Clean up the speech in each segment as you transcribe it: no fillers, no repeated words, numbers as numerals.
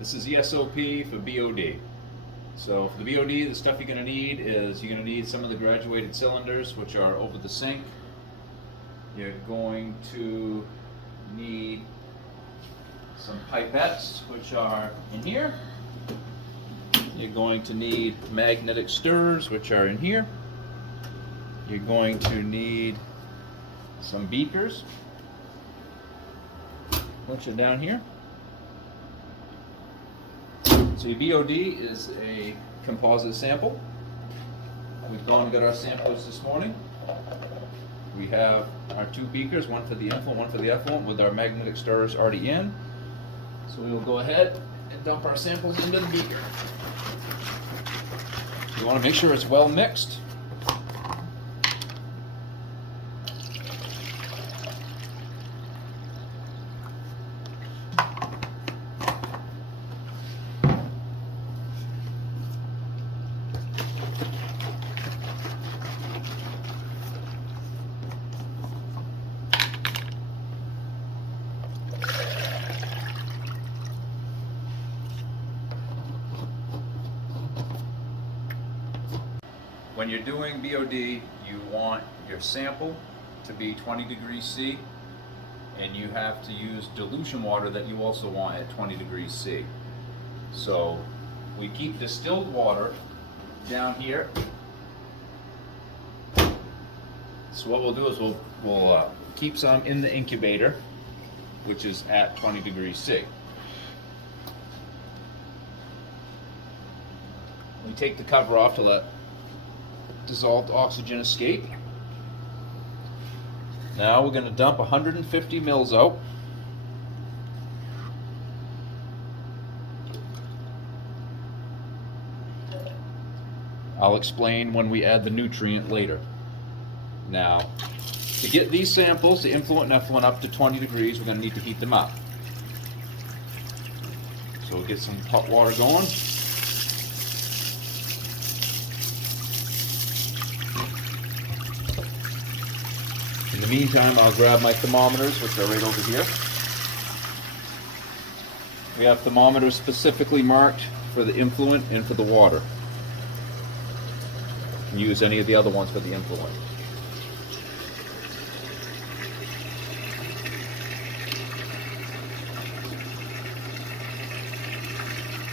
This is ESOP for BOD. So for the BOD, the stuff you're going to need is you're going to need some of the graduated cylinders, which are over the sink. You're going to need some pipettes, which are in here. You're going to need magnetic stirrers, which are in here. You're going to need some beakers, which are down here. So your BOD is a composite sample. We've gone and got our samplers this morning. We have our two beakers, one for the influent, one for the effluent, with our magnetic stirrers already in. So we will go ahead and dump our samples into the beaker. You want to make sure it's well mixed. When you're doing BOD, you want your sample to be 20 degrees C, and you have to use dilution water that you also want at 20 degrees C. So we keep distilled water down here. So what we'll do is we'll keep some in the incubator, which is at 20 degrees C. We take the cover off to let dissolved oxygen escape. Now we're going to dump 150 mils out. I'll explain when we add the nutrient later. Now, to get these samples, the influent and effluent, up to 20 degrees, we're going to need to heat them up. So we'll get some hot water going. In the meantime, I'll grab my thermometers, which are right over here. We have thermometers specifically marked for the influent and for the water. You can use any of the other ones for the influent.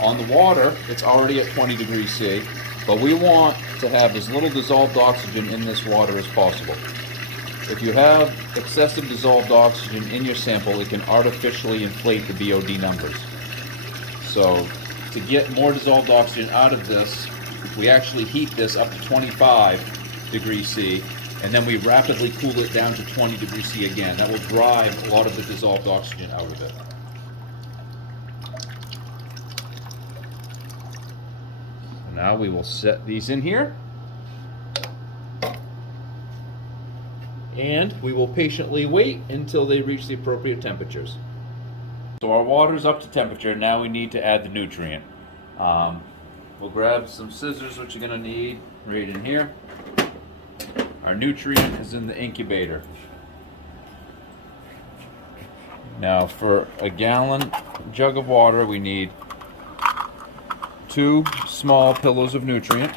On the water, it's already at 20 degrees C, but we want to have as little dissolved oxygen in this water as possible. If you have excessive dissolved oxygen in your sample, it can artificially inflate the BOD numbers. So to get more dissolved oxygen out of this, we actually heat this up to 25 degrees C, and then we rapidly cool it down to 20 degrees C again. That will drive a lot of the dissolved oxygen out of it. So now we will set these in here. And we will patiently wait until they reach the appropriate temperatures. So our water is up to temperature. Now we need to add the nutrient. We'll grab some scissors, which you're going to need right in here. Our nutrient is in the incubator. Now for a gallon jug of water, we need 2 small pillows of nutrient,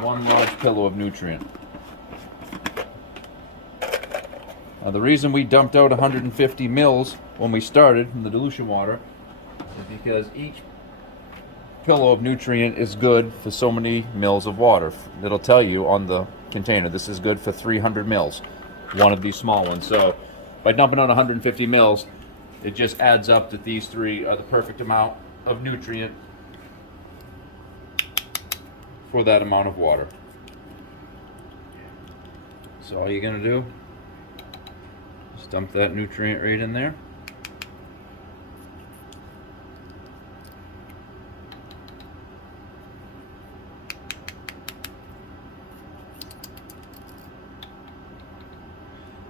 1 large pillow of nutrient. The reason we dumped out 150 mils when we started from the dilution water is because each pillow of nutrient is good for so many mils of water. It'll tell you on the container, this is good for 300 mils, one of these small ones. So by dumping out 150 mils, it just adds up that these 3 are the perfect amount of nutrient for that amount of water. So all you're going to do, just dump that nutrient right in there.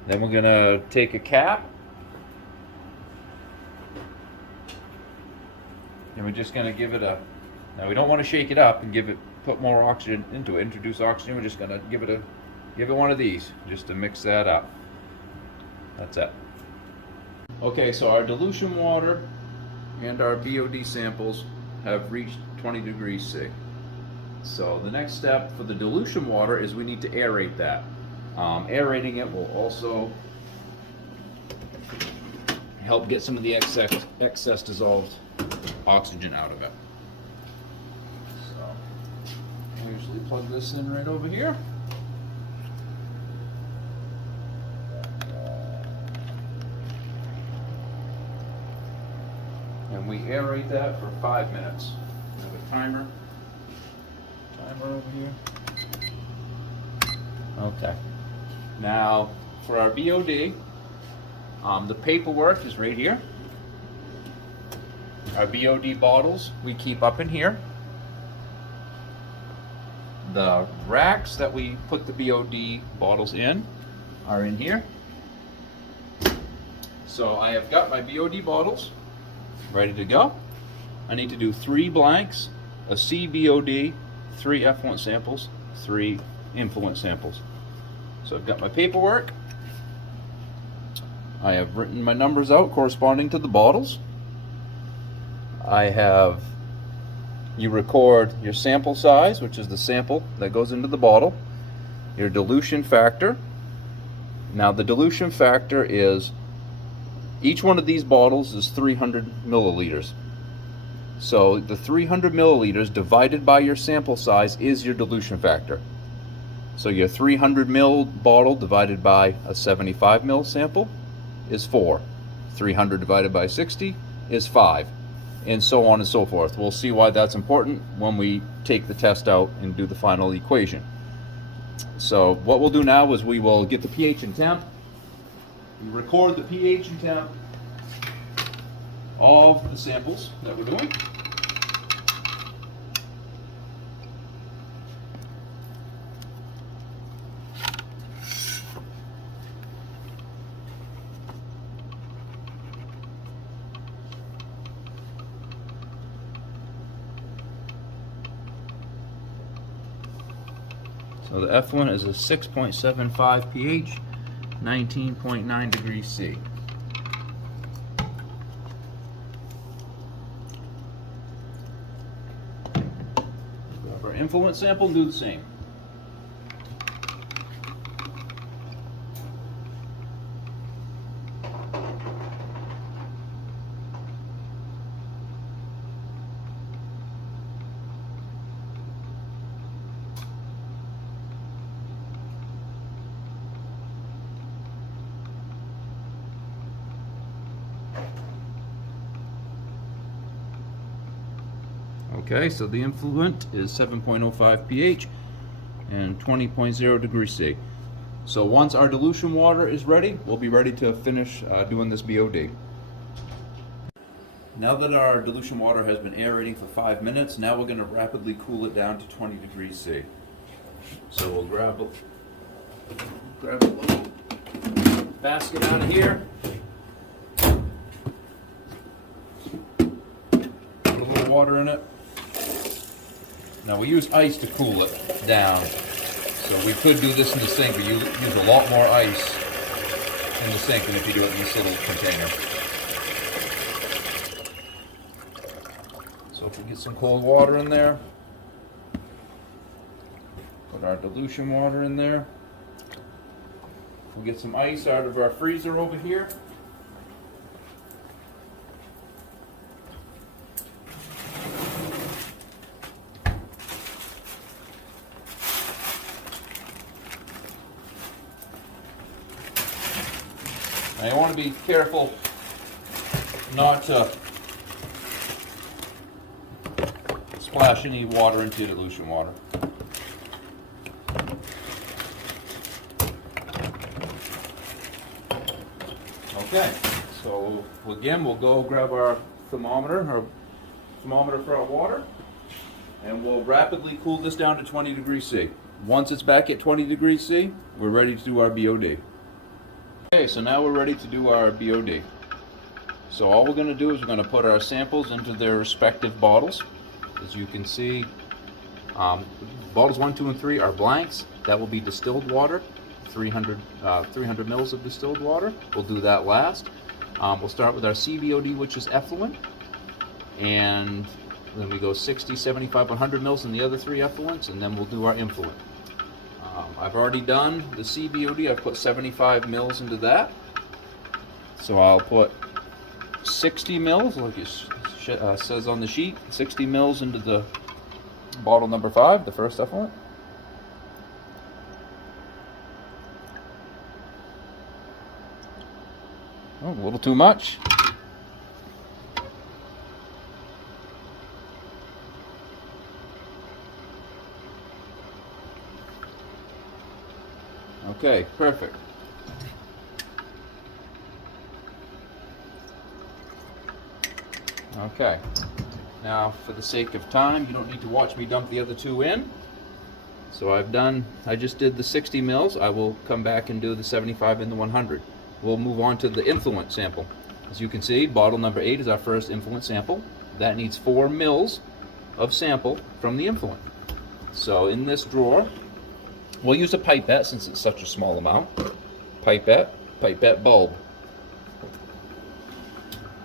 Then we're going to take a cap, and we're just going to give it a, now we don't want to shake it up and put more oxygen into it, introduce oxygen. We're just going to give it one of these just to mix that up. That's it. Okay, so our dilution water and our BOD samples have reached 20 degrees C. So the next step for the dilution water is we need to aerate that. Aerating it will also help get some of the excess dissolved oxygen out of it. So I usually plug this in right over here. And we aerate that for 5 minutes. We have a timer over here. Okay. Now for our BOD, the paperwork is right here. Our BOD bottles we keep up in here. The racks that we put the BOD bottles in are in here. So I have got my BOD bottles ready to go. I need to do 3 blanks, a CBOD, 3 effluent samples, 3 influent samples. So I've got my paperwork. I have written my numbers out corresponding to the bottles. You record your sample size, which is the sample that goes into the bottle, your dilution factor. Now the dilution factor is, each one of these bottles is 300 milliliters. So the 300 milliliters divided by your sample size is your dilution factor. So your 300 ml bottle divided by a 75 ml sample is 4. 300 divided by 60 is 5. And so on and so forth. We'll see why that's important when we take the test out and do the final equation. So what we'll do now is we will get the pH and temp. We record the pH and temp of the samples that we're doing. So the effluent is a 6.75 pH, 19.9 degrees C. Grab our influent sample and do the same. Okay, so the influent is 7.05 pH and 20.0 degrees C. So once our dilution water is ready, we'll be ready to finish doing this BOD. Now that our dilution water has been aerating for 5 minutes, now we're going to rapidly cool it down to 20 degrees C. So we'll grab a little basket out of here. Put a little water in it. Now we use ice to cool it down, so we could do this in the sink, but you use a lot more ice in the sink than if you do it in this little container. So if we get some cold water in there, put our dilution water in there. We'll get some ice out of our freezer over here. Now you want to be careful not to splash any water into your dilution water. Okay, so again we'll go grab our thermometer for our water, and we'll rapidly cool this down to 20 degrees C. Once it's back at 20 degrees C, we're ready to do our BOD. Okay, so now we're ready to do our BOD. So all we're going to do is we're going to put our samples into their respective bottles. As you can see, bottles 1, 2, and 3 are blanks. That will be distilled water, 300 mils of distilled water. We'll do that last. We'll start with our CBOD, which is effluent. and then we go 60, 75, 100 mils in the other three effluents, and then we'll do our influent. I've already done the CBOD. I've put 75 mils into that. So I'll put 60 mils, like it says on the sheet, 60 mils into the bottle number 5, the first effluent. Oh, a little too much. Okay, perfect. Okay, now for the sake of time, you don't need to watch me dump the other two in. So I just did the 60 mils. I will come back and do the 75 and the 100. We'll move on to the influent sample. As you can see, bottle number 8 is our first influent sample. That needs 4 mils of sample from the influent. So in this drawer, we'll use a pipette since it's such a small amount. Pipette bulb.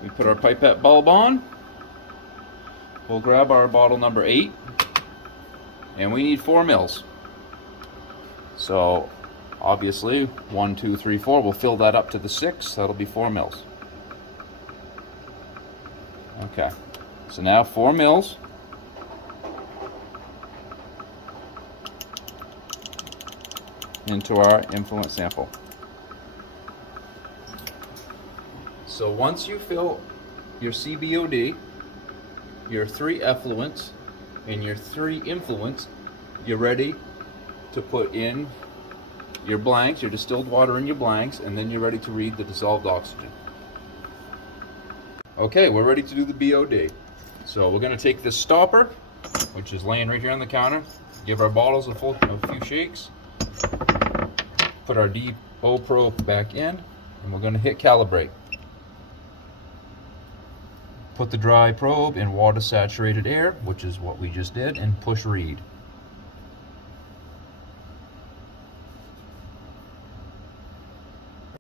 We put our pipette bulb on. We'll grab our bottle number 8, and we need 4 mils. So obviously 1, 2, 3, 4. We'll fill that up to the 6. That'll be 4 mils. Okay. So now 4 mils. Into our influent sample. So once you fill your CBOD, your 3 effluents, and your 3 influents, you're ready to put in your blanks, your distilled water in your blanks, and then you're ready to read the dissolved oxygen. Okay, we're ready to do the BOD. So we're going to take this stopper, which is laying right here on the counter, give our bottles a few shakes, put our DO probe back in, and we're going to hit calibrate. Put the dry probe in water saturated air, which is what we just did, and push read.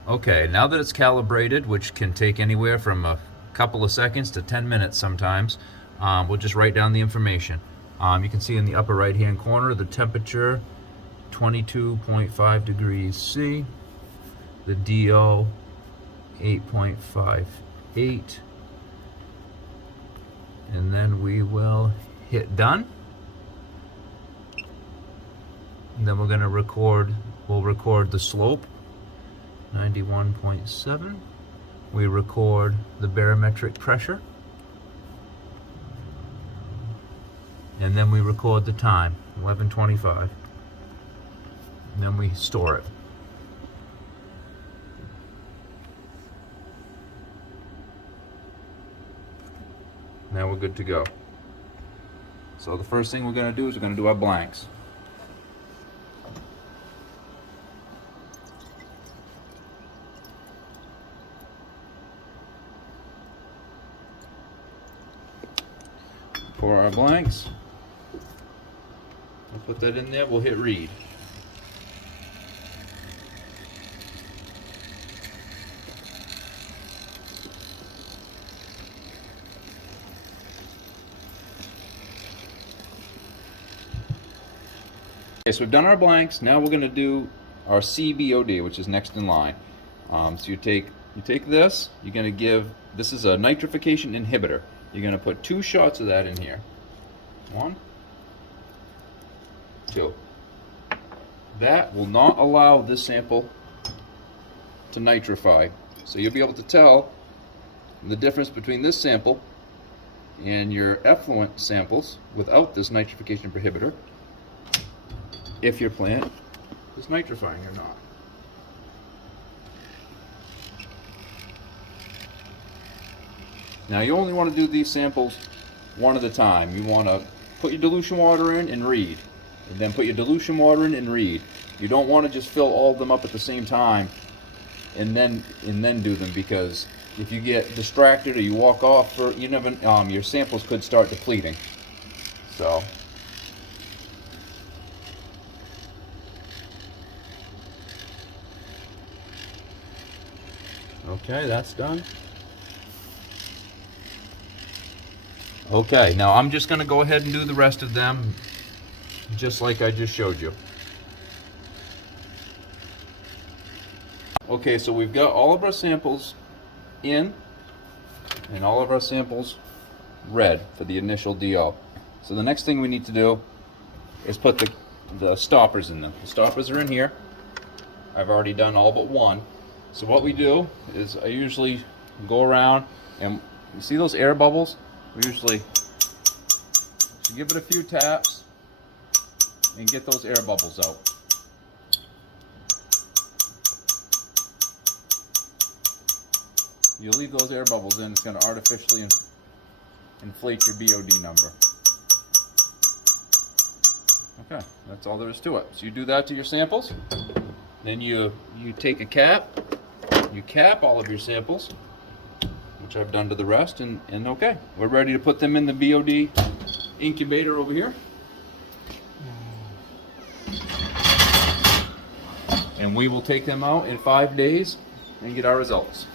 Okay, now that it's calibrated, which can take anywhere from a couple of seconds to 10 minutes sometimes, we'll just write down the information. You can see in the upper right hand corner the temperature 22.5 degrees C, the DO 8.58, and then we will hit done. And then we're going to we'll record the slope, 91.7. We record the barometric pressure, and then we record the time, 11:25. And then we store it. Now we're good to go. So the first thing we're going to do is we're going to do our blanks. For our blanks, we'll put that in there, we'll hit read. Okay, so we've done our blanks. Now we're going to do our CBOD, which is next in line. So you take this. You're going to give, this is a nitrification inhibitor. You're going to put 2 shots of that in here. 1, 2. That will not allow this sample to nitrify. So you'll be able to tell the difference between this sample and your effluent samples without this nitrification prohibitor, if your plant is nitrifying or not. Now you only want to do these samples one at a time. You want to put your dilution water in and read, and then put your dilution water in and read. You don't want to just fill all of them up at the same time and then do them, because if you get distracted or you walk off, or you never, your samples could start depleting. So okay, that's done. Okay, now I'm just going to go ahead and do the rest of them just like I just showed you. Okay, so we've got all of our samples in and all of our samples red for the initial DO. So the next thing we need to do is put the stoppers in them. The stoppers are in here. I've already done all but one. So what we do is I usually go around and you see those air bubbles? We usually give it a few taps and get those air bubbles out. You leave those air bubbles in, it's going to artificially inflate your BOD number. Okay, that's all there is to it. So you do that to your samples. Then you take a cap, you cap all of your samples, which I've done to the rest, and okay, we're ready to put them in the BOD incubator over here. And we will take them out in 5 days and get our results.